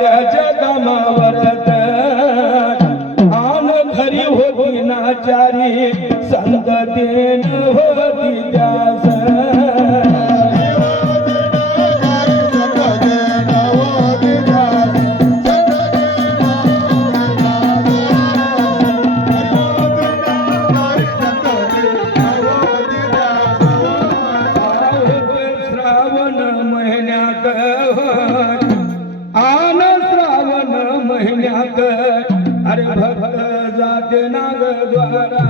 त्याच्या कामावरत आन खरी होती नाचारी संततेन होती त्यास अरे भक्त जाते नागद्वारा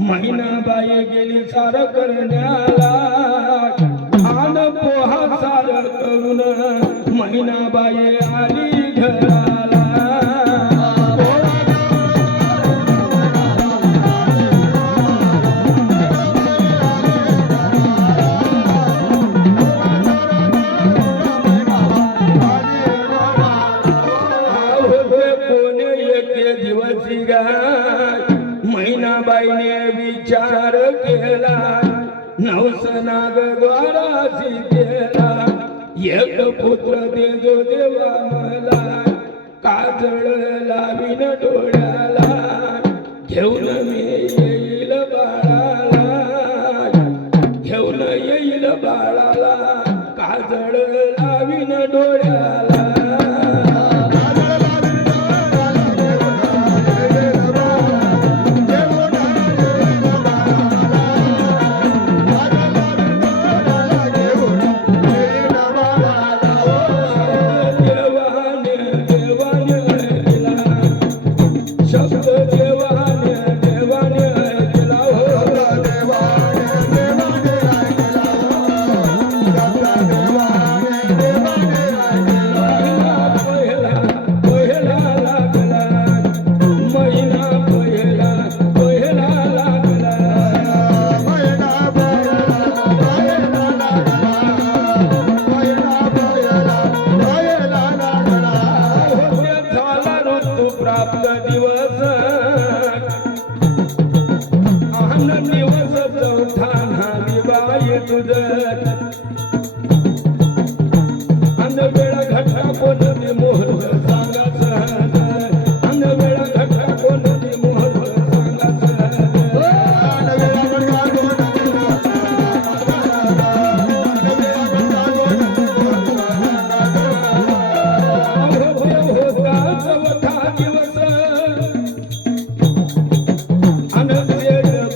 महिनाबाई गेली सार करण्याला आन पोहा सार करून महिनाबाई आली घराला महिनाबाईने विचार केला नवस नागद्वाराशी केला एक पुत्र देजो देवा मला काजळ लावीन डोळ्याला घेऊन मी येईल बाळाला घेऊन येईल बाळाला काजळ लावीन डोळ्याला प्राप्त दिवस आनंद दिवस चौथा नावी बाई तुझ अन वेळा घटा कोणती मुहूर्त सांगा सहज अन वेळा घटा कोणती मुहूर्त सांगा सहज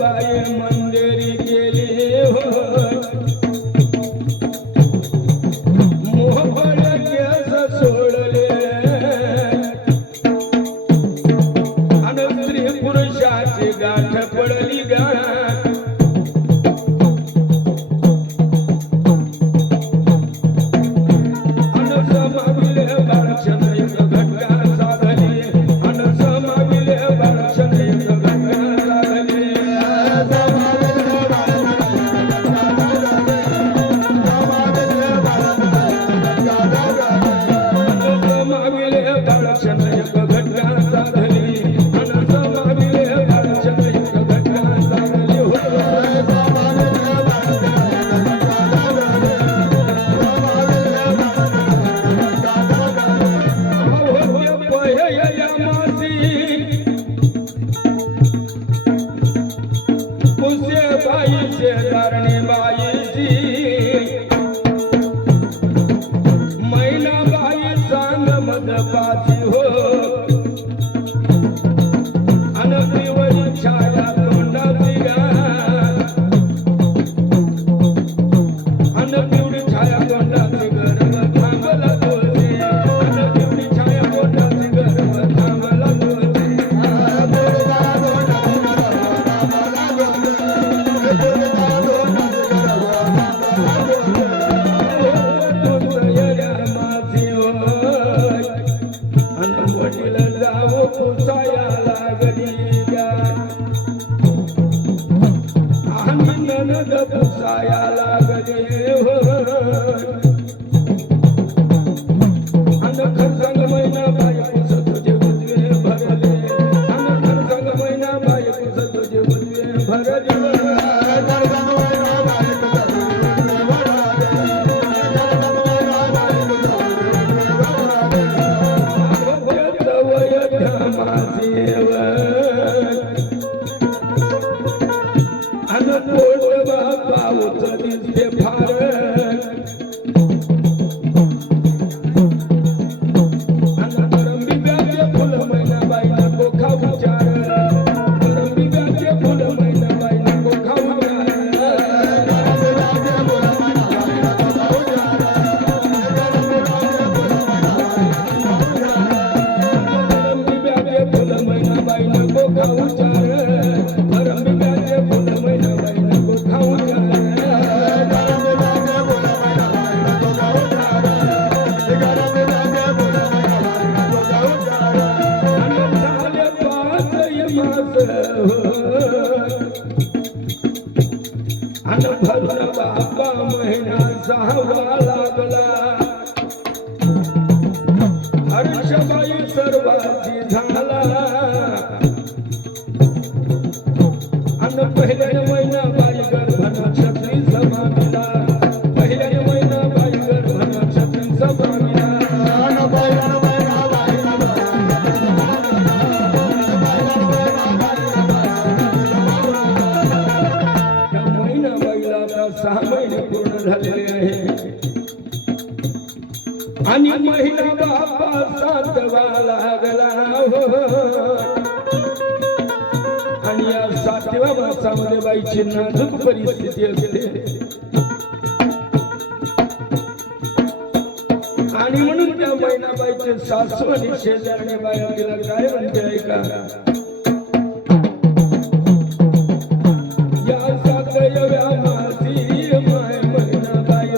मंदिरी गेली हो मोहफळ केस सोडले आणि स्त्री पुरुषाची गाठ पडली गाठ आणि समाविले बाळक्षण एक घटना साधली आणि समाविले बाळक्षण एक घटना साधली आयुष्यबाई सर्वाची झाला अन पहिल्या महिना बाई गर्भन छत्री समाविला पहिल्या महिना बाई गर्भन छत्री समाविला या महिना बाईला आता 6 महिने पूर्ण झालेले आहे आणि महिला बापा सातवा लागला आणि या 7व्या मासामध्ये बाईची नाजूक परिस्थिती असते आणि म्हणून त्या महिनाबाईचे सासू आणि शेजारने बाया तिला काय म्हणते ऐका या 7व्या मासी माय महिनाबाई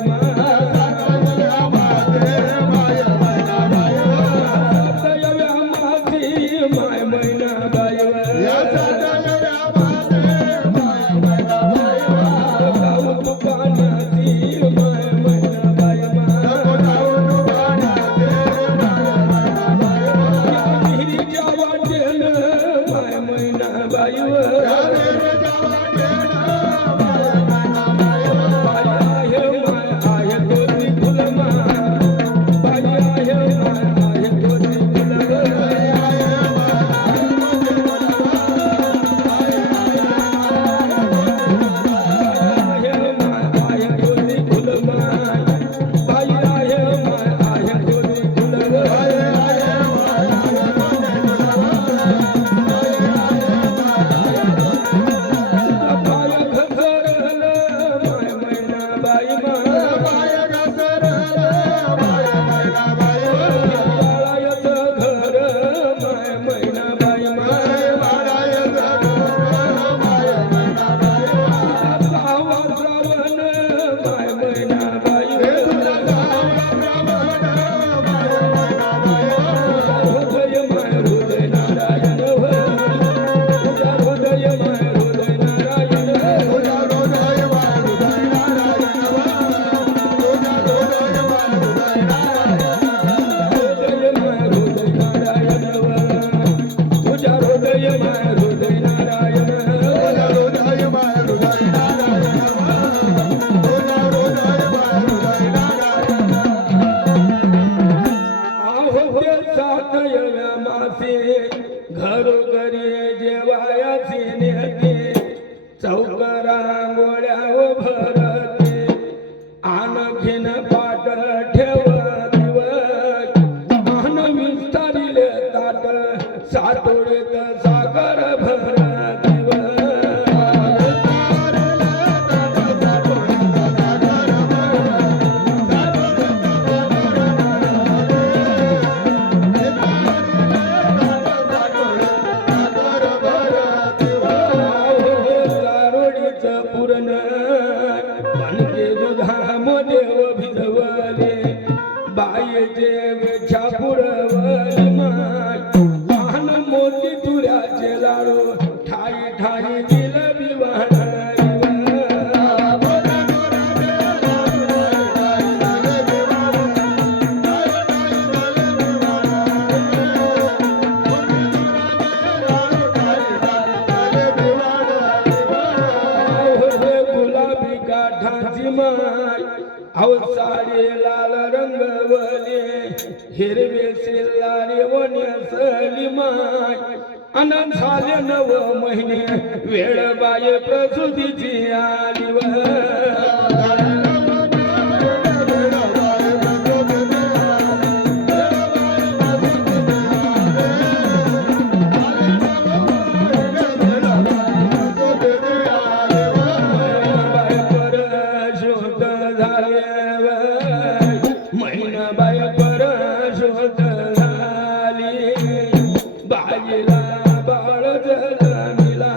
घरोघरी जेवायाची नेते चौकरा गोळ्या भरते आणखीन पाट ठेवते आन विस्तारिले ताट सातोडीत सागर भरते बाईचे वेछा पुरवली माय वाहन मोती तुऱ्याचे लाडू ठाई ठाई जिलबी गुलाबी काठाची माय अवसाळी लाल रंगवले हिरवे सिल्लारी वन्यसली माय अनंत झाले 9 महिने वेळ बाय प्रसूतीची आली बाळ जला मिला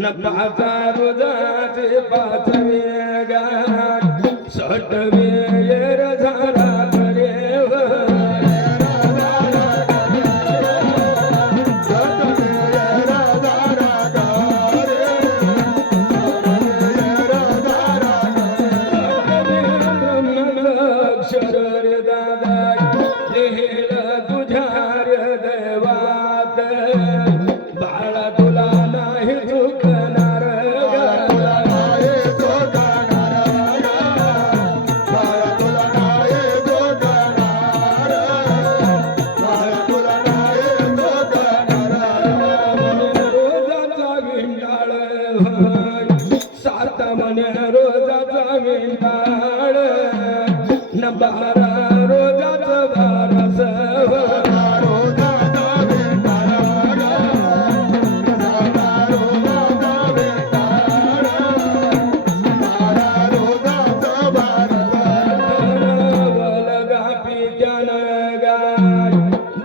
नपाचा रोजाचे पाच वेगा सटवे येर झाला करेव अक्षर दादा लिहिल तुझ्या देवात बाळा तुला नाही चुकणार रोजाचा विंडाळ सात म्हणे रोजाचा विंडाळ न बारा रोजाचा बारस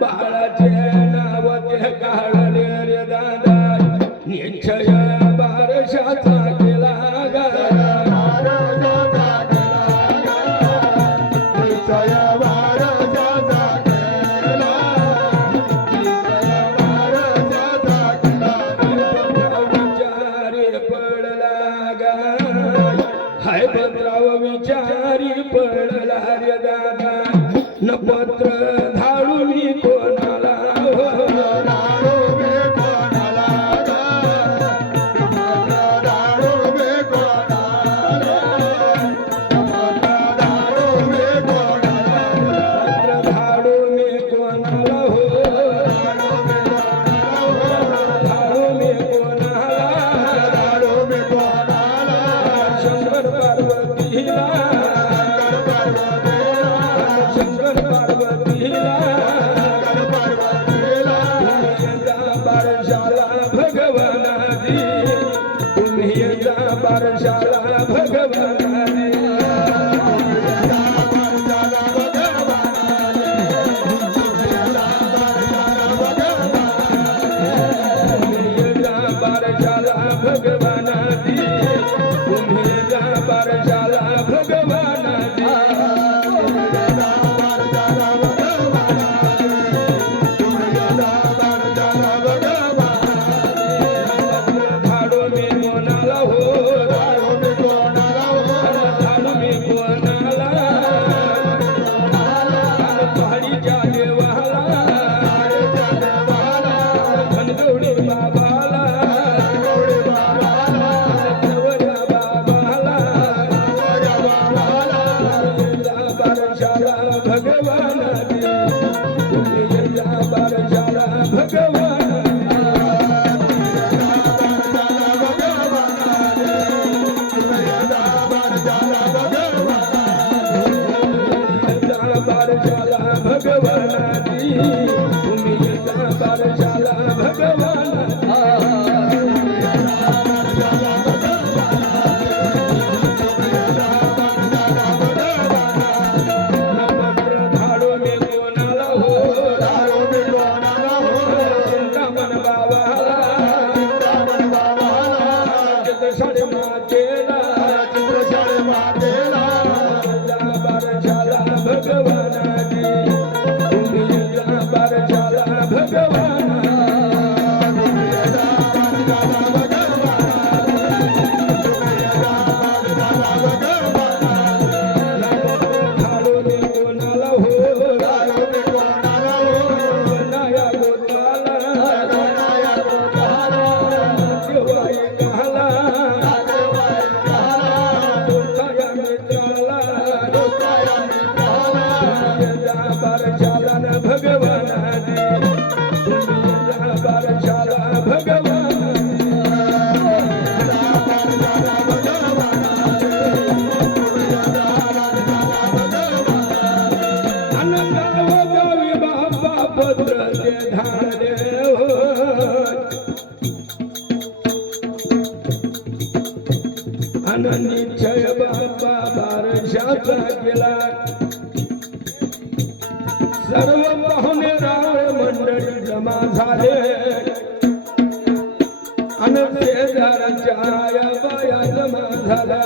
बाळाचे नाव ते काढले रे दादा निश्चय बारशाचा केला विचारी पडला हाय पत्राव विचारी पडला रे दादा न पत्र धाडू मी कोणाला शंकर पार्वतीला बारशाला भगवानादी तुम्ही यजा बारशाला भगवानादी बारशाला भगवानादी तुम्ही यजा बारशाला भगवानादी भगवानादी तुम्ही यजा बारशाला भगवानादी पत्र धाडो मी कोणाला हो चिंतामण बाबाला चित्रशाळे मातेला यजा बारशाला भगवानादी भगवानादी बारशाला आनंदाव गावी बाबा पत्र ते धाडे आनंदीच्छय बाबा बारशाचा केला सर्व पाहुणे राव मंडळी जमा झाले अन शेजारच्या या बाया जमा झाला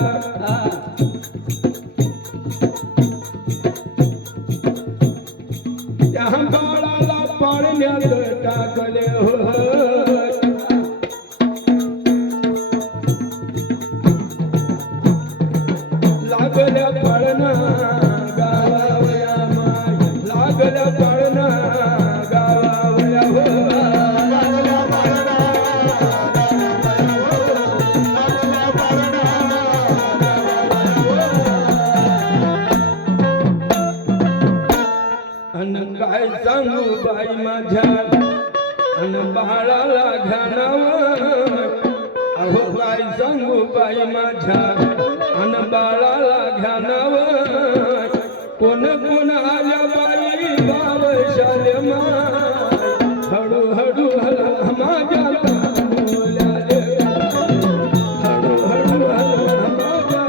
त्या बाळाला पाळण्यात टाकले हो लागल्या पाळणा गावावया माय लागल्या पाळणा गावावया हो अन काय सांगू बाई माझ्या अन बाळाला घाणावं अहो काय सांगू बाई माझ्या अन बाळाला घाणावं कोण कोण आल्या बाई बावशाले माय हळू हळू हला माझ्या कानोल्याले हळू हळू हला माझ्या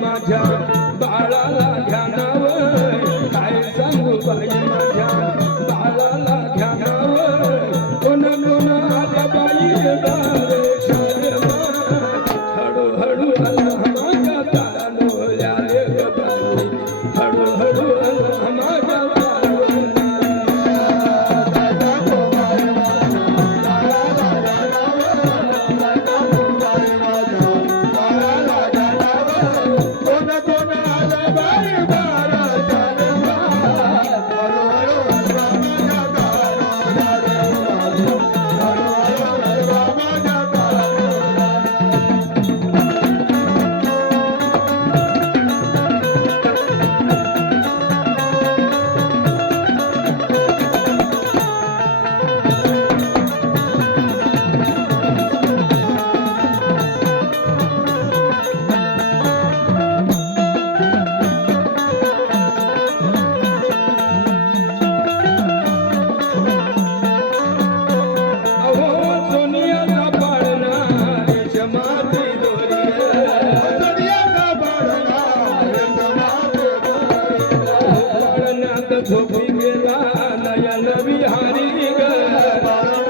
माझ्या बाळाला घ्यानावं काय सांगू बाई माझ्या बाळाला घ्यानावं कोण कोण आल्या बाई हळू हळू आला माझ्या कानोल्याले बाई हळू हळू आला माझ्या झोपी गेला नयन विहारी ग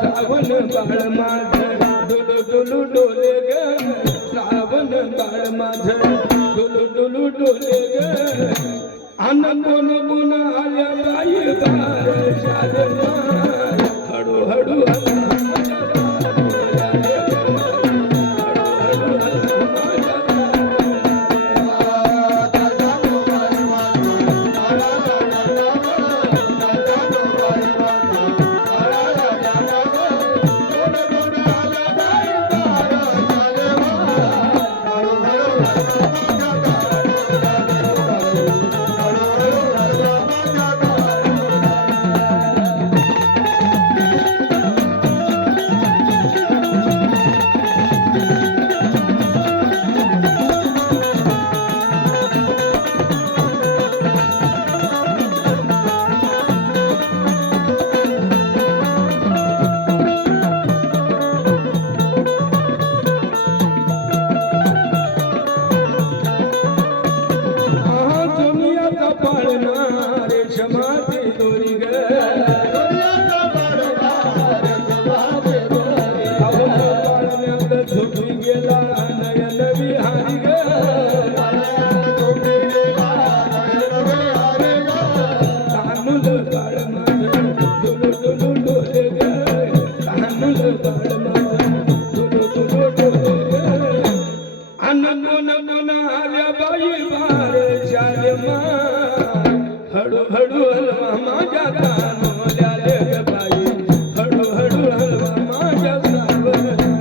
श्रावण बाळ माझ डुलू डुलू डोले ग श्रावण बाळ माझ डुलू डुलू डोले ग अन कोण कोण आल्या बाई बारशाले हळू हळू हळू हळू हलवा माझ्या कानोल्याले ग बाई हळू हळू हलवा माझ्या सावल्याले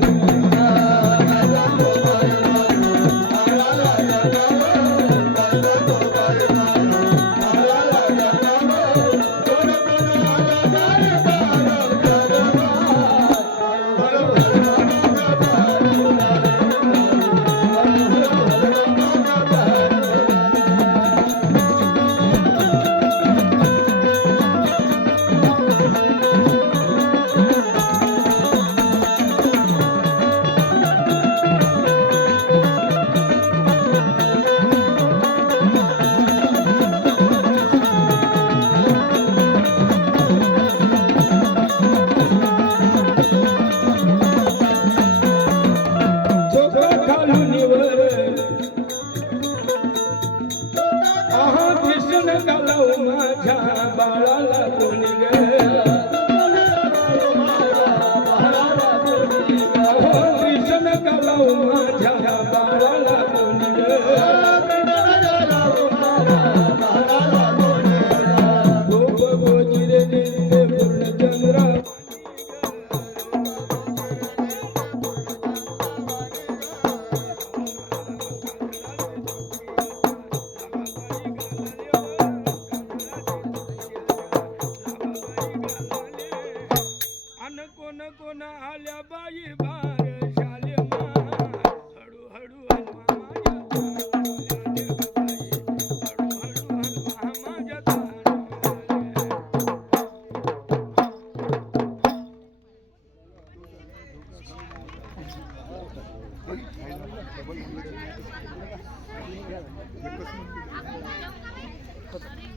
डबल